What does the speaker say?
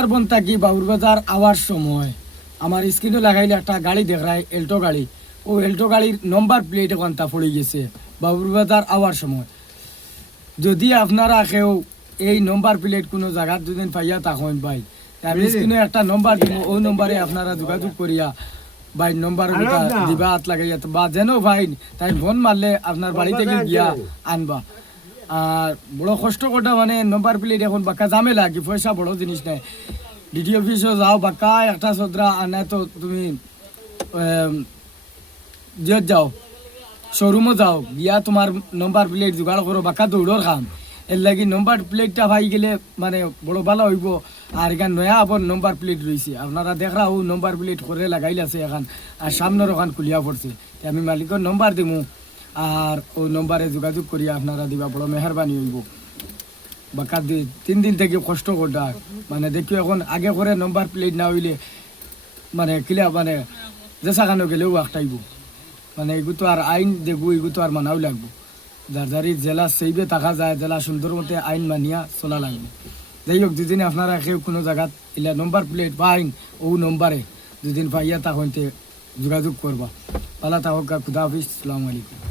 সুন্দরবন থাকি বাবুর বাজার আওয়ার সময় আমার স্ক্রিনে লাগাইলে একটা গাড়ি দেখায় এল্টো গাড়ি। ও এল্টো গাড়ির নম্বর প্লেট ওখানটা পড়ে গেছে বাবুর বাজার আওয়ার সময়। যদি আপনারা কেউ এই নম্বর প্লেট কোনো জায়গার দুদিন পাইয়া থাকেন ভাই, আমি স্ক্রিনে একটা নম্বর দিব, ওই নম্বরে আপনারা যোগাযোগ করিয়া ভাই নম্বর দিবা হাত লাগাইয়া বা যেন ভাই তাই ফোন মারলে আপনার বাড়ি থেকে গিয়া আনবা। আর বড় কষ্ট কটা মানে নম্বর প্লেট এখন বাক্কা ঝামেলা, কি পয়সা বড় জিনিস নাই। ডিটি অফিসে যাও বাক্কা একটা সদরা আনায় তো তুমি জিয়ত যাও শোরুমও যাও গিয়া তোমার নম্বর প্লেট জোগাড় করো, বাক্কা দৌড়র খাম। এর লাগি নম্বর প্লেটটা পাই গেলে মানে বড় ভালো হইব। আর এখান নয়া আবার নম্বর প্লেট রয়েছে, আপনারা দেখরা ও নম্বর প্লেট করে লাগাইল আছে এখন, আর সামনের ওখান খুলিয়া পড়ছে। আমি মালিকের নম্বর দিমু, আর ও নম্বরে যোগাযোগ করিয়া আপনারা দিবা, বড় মেহরবানি হইব। বাকা 3 দিন থেকে কষ্ট করটা মানে দেখি এখন আগে করে নম্বর প্লেট না হইলে মানে কিলা মানে যে সাকানো গেলেও একটাইব মানে এগু তো আর আইন দেখবো, এগু তো আর মানাও লাগবো। যার যারি জেলা সেইবে থাকা যায়, জেলা সুন্দর মতে আইন মানিয়া চলা লাগবে। যাই হোক, যেদিন আপনারা কেউ কোনো জায়গাত ইলা নম্বর প্লেট বা আইন ও নম্বরে যেদিন পাইয়া তা হইতে যোগাযোগ করবা। পালা থাকা, খুদা হাফিজ, আসসালামু আলাইকুম।